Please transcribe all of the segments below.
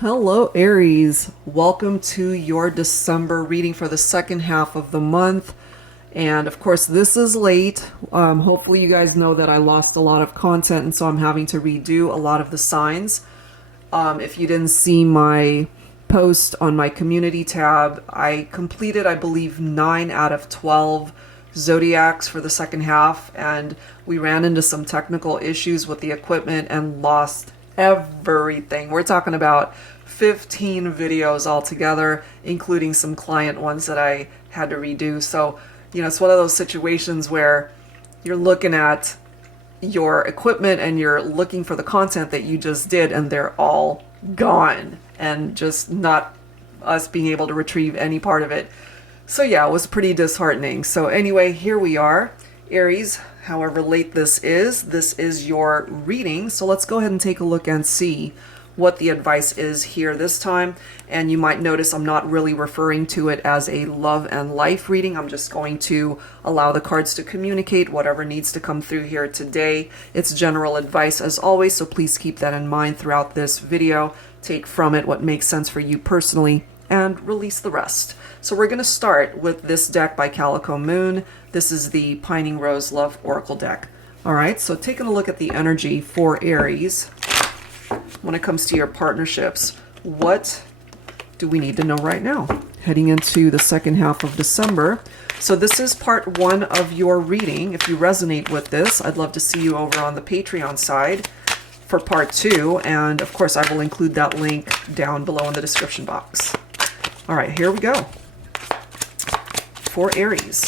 Hello, Aries. Welcome to your December reading for the second half of the month. And of course, this is late. Hopefully, you guys know that I lost a lot of content, and so I'm having to redo a lot of the signs. If you didn't see my post on my community tab, I completed, I believe, 9 out of 12 zodiacs for the second half, and we ran into some technical issues with the equipment and lost everything. We're talking about 15 videos altogether, including some client ones that I had to redo. So, it's one of those situations where you're looking at your equipment and you're looking for the content that you just did, and they're all gone, and just not us being able to retrieve any part of it. So yeah, it was pretty disheartening. So anyway, here we are, Aries. However late this is your reading. So let's go ahead and take a look and see what the advice is here this time. And you might notice I'm not really referring to it as a love and life reading. I'm just going to allow the cards to communicate whatever needs to come through here today. It's general advice as always, so please keep that in mind throughout this video. Take from it what makes sense for you personally and release the rest. So we're going to start with this deck by Calico Moon. This is the Pining Rose Love Oracle deck. All right, so taking a look at the energy for Aries when it comes to your partnerships, what do we need to know right now? Heading into the second half of December. So this is part one of your reading. If you resonate with this, I'd love to see you over on the Patreon side for part two. And of course, I will include that link down below in the description box. All right, here we go. For Aries.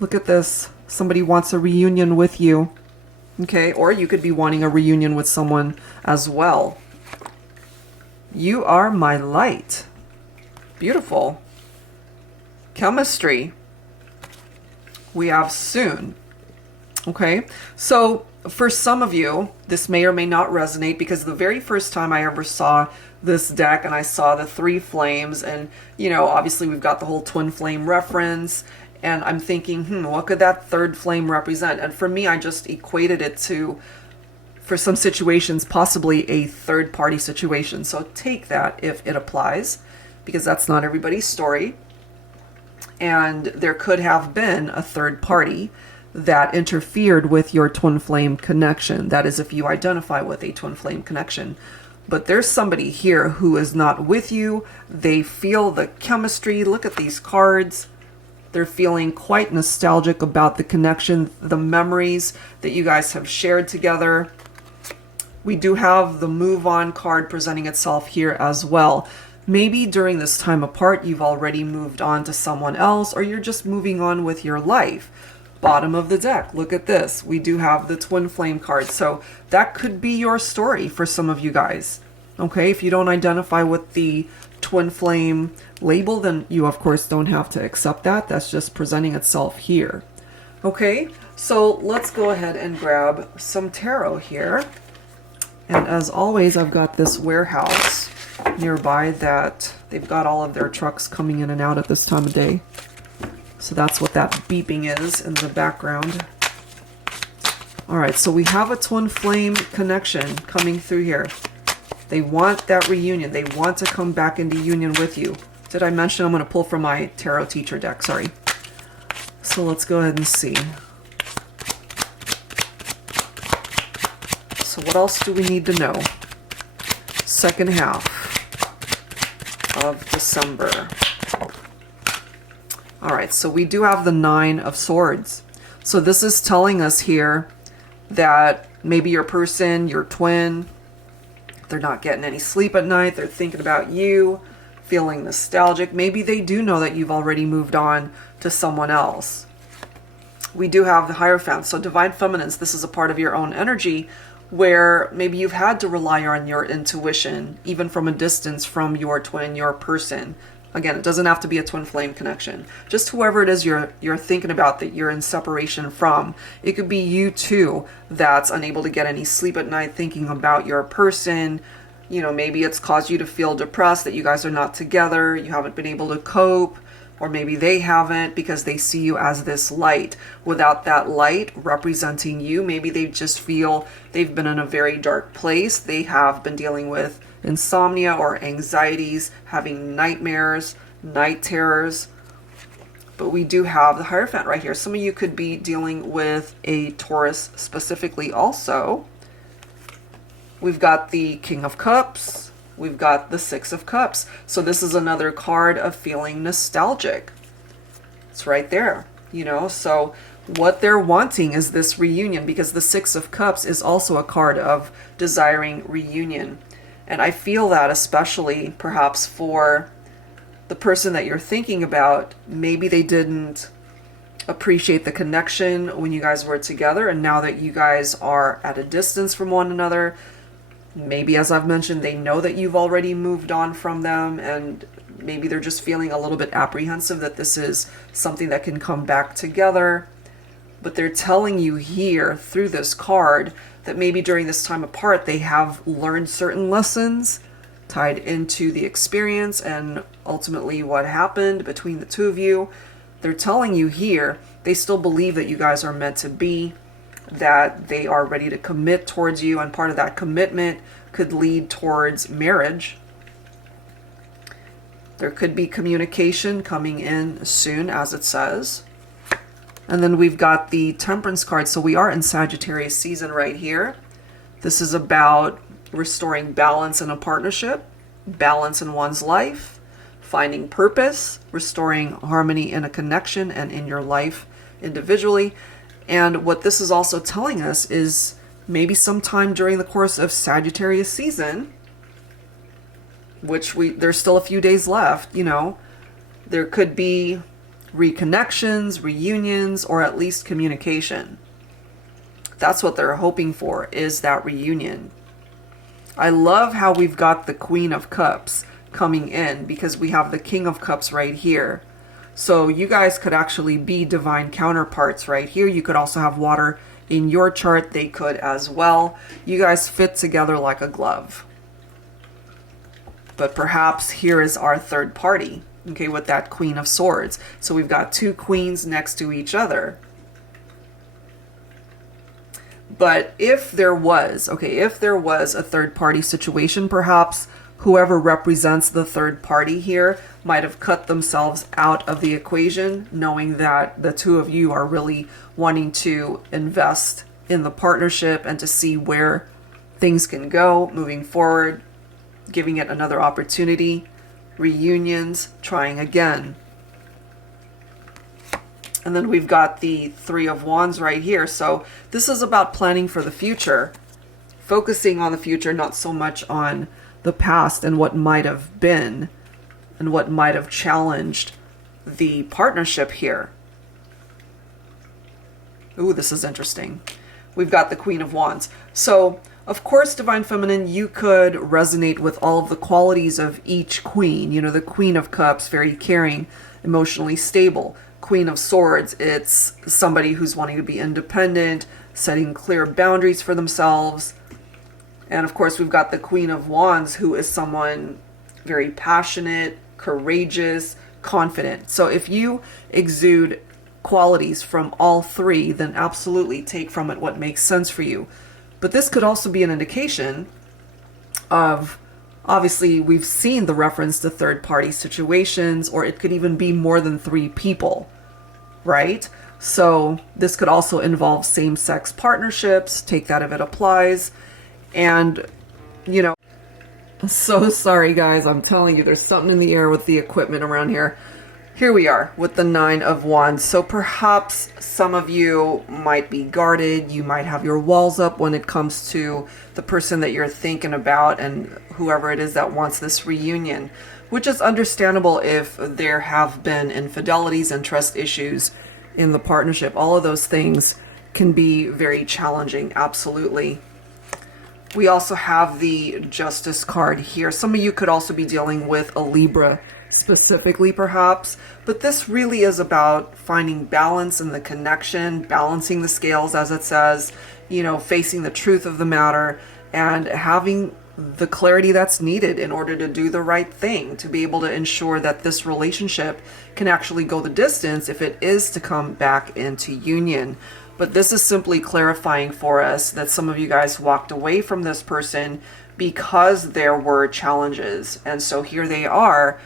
Look at this. Somebody wants a reunion with you. Okay, or you could be wanting a reunion with someone as well. You are my light. Beautiful. Chemistry. We have soon. Okay, so for some of you, this may or may not resonate, because the very first time I ever saw this deck and I saw the 3 flames, and obviously we've got the whole twin flame reference, and I'm thinking, what could that third flame represent? And for me, I just equated it to, for some situations, possibly a third party situation. So take that if it applies, because that's not everybody's story. And there could have been a third party that interfered with your twin flame connection. That is, if you identify with a twin flame connection. But there's somebody here who is not with you. They feel the chemistry. Look at these cards. They're feeling quite nostalgic about the connection, the memories that you guys have shared together. We do have the move on card presenting itself here as well. Maybe during this time apart, you've already moved on to someone else, or you're just moving on with your life. Bottom of the deck, look at this. We do have the twin flame card. So that could be your story for some of you guys. Okay, if you don't identify with the twin flame label, then you of course don't have to accept that. That's just presenting itself here. Okay, so let's go ahead and grab some tarot here. And as always, I've got this warehouse nearby that they've got all of their trucks coming in and out at this time of day. So that's what that beeping is in the background. All right, so we have a twin flame connection coming through here. They want that reunion. They want to come back into union with you. Did I mention I'm going to pull from my tarot teacher deck? Sorry. So let's go ahead and see. So what else do we need to know? Second half of December. All right, so we do have the 9 of Swords. So this is telling us here that maybe your person, your twin, they're not getting any sleep at night. They're thinking about you, feeling nostalgic. Maybe they do know that you've already moved on to someone else. We do have the Hierophant. So Divine Feminines, this is a part of your own energy where maybe you've had to rely on your intuition, even from a distance from your twin, your person. Again, it doesn't have to be a twin flame connection. Just whoever it is you're thinking about that you're in separation from. It could be you too that's unable to get any sleep at night thinking about your person. Maybe it's caused you to feel depressed that you guys are not together. You haven't been able to cope. or maybe they haven't, because they see you as this light. Without that light representing you, maybe they just feel they've been in a very dark place. They have been dealing with insomnia or anxieties, having nightmares, night terrors. But we do have the Hierophant right here. Some of you could be dealing with a Taurus specifically also. We've got the King of Cups. We've got the Six of Cups. So this is another card of feeling nostalgic. It's right there, you know. So what they're wanting is this reunion, because the Six of Cups is also a card of desiring reunion. And I feel that especially perhaps for the person that you're thinking about. Maybe they didn't appreciate the connection when you guys were together, and now that you guys are at a distance from one another, maybe, as I've mentioned, they know that you've already moved on from them, and maybe they're just feeling a little bit apprehensive that this is something that can come back together. But they're telling you here through this card that maybe during this time apart they have learned certain lessons tied into the experience and ultimately what happened between the two of you. They're telling you here they still believe that you guys are meant to be, that they are ready to commit towards you, and part of that commitment could lead towards marriage. There could be communication coming in soon, as it says. And then we've got the Temperance card. So we are in Sagittarius season right here. This is about restoring balance in a partnership, balance in one's life, finding purpose, restoring harmony in a connection and in your life individually. And what this is also telling us is maybe sometime during the course of Sagittarius season, which there's still a few days left, you know, there could be reconnections, reunions, or at least communication. That's what they're hoping for, is that reunion. I love how we've got the Queen of Cups coming in, because we have the King of Cups right here. So you guys could actually be divine counterparts right here. You could also have water in your chart. They could as well. You guys fit together like a glove. But perhaps here is our third party, okay, with that Queen of Swords. So we've got two queens next to each other. But if there was a third party situation, perhaps whoever represents the third party here might have cut themselves out of the equation, knowing that the two of you are really wanting to invest in the partnership and to see where things can go moving forward, giving it another opportunity, reunions, trying again. And then we've got the Three of Wands right here. So this is about planning for the future, focusing on the future, not so much on the past and what might have been and what might have challenged the partnership here. Ooh, this is interesting. We've got the Queen of Wands. So, of course, Divine Feminine, you could resonate with all of the qualities of each queen. You know, the Queen of Cups, very caring, emotionally stable. Queen of Swords, it's somebody who's wanting to be independent, setting clear boundaries for themselves. And of course, we've got the Queen of Wands, who is someone very passionate, courageous, confident. So if you exude qualities from all three, then absolutely take from it what makes sense for you. But this could also be an indication of, obviously, we've seen the reference to third-party situations, or it could even be more than three people, right? So this could also involve same-sex partnerships. Take that if it applies. And, you know, so sorry, guys. I'm telling you, there's something in the air with the equipment around here. Here we are with the Nine of Wands. So perhaps some of you might be guarded. You might have your walls up when it comes to the person that you're thinking about and whoever it is that wants this reunion, which is understandable if there have been infidelities and trust issues in the partnership. All of those things can be very challenging, absolutely. We also have the Justice card here. Some of you could also be dealing with a Libra specifically, perhaps, but this really is about finding balance in the connection, balancing the scales, as it says, you know, facing the truth of the matter, and having the clarity that's needed in order to do the right thing, to be able to ensure that this relationship can actually go the distance if it is to come back into union. But this is simply clarifying for us that some of you guys walked away from this person because there were challenges. And so here they are,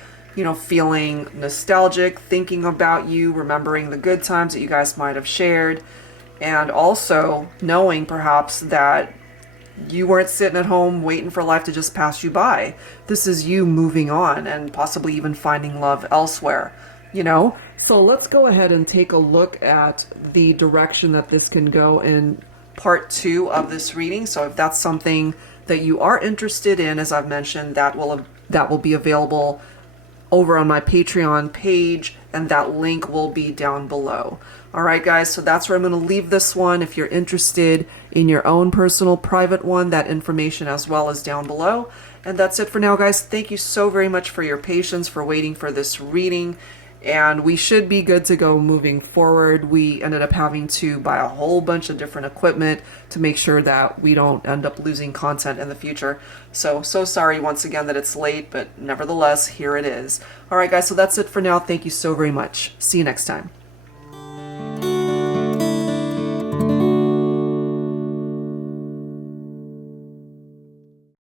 feeling nostalgic, thinking about you, remembering the good times that you guys might have shared, and also knowing perhaps that you weren't sitting at home waiting for life to just pass you by. This is you moving on and possibly even finding love elsewhere, So let's go ahead and take a look at the direction that this can go in part 2 of this reading. So if that's something that you are interested in, as I've mentioned, that will be available over on my Patreon page, and that link will be down below. All right, guys, so that's where I'm going to leave this one. If you're interested in your own personal private one, that information as well is down below. And that's it for now, guys. Thank you so very much for your patience, for waiting for this reading. And we should be good to go moving forward. We ended up having to buy a whole bunch of different equipment to make sure that we don't end up losing content in the future. So sorry once again that it's late, but nevertheless, here it is. All right, guys, so that's it for now. Thank you so very much. See you next time.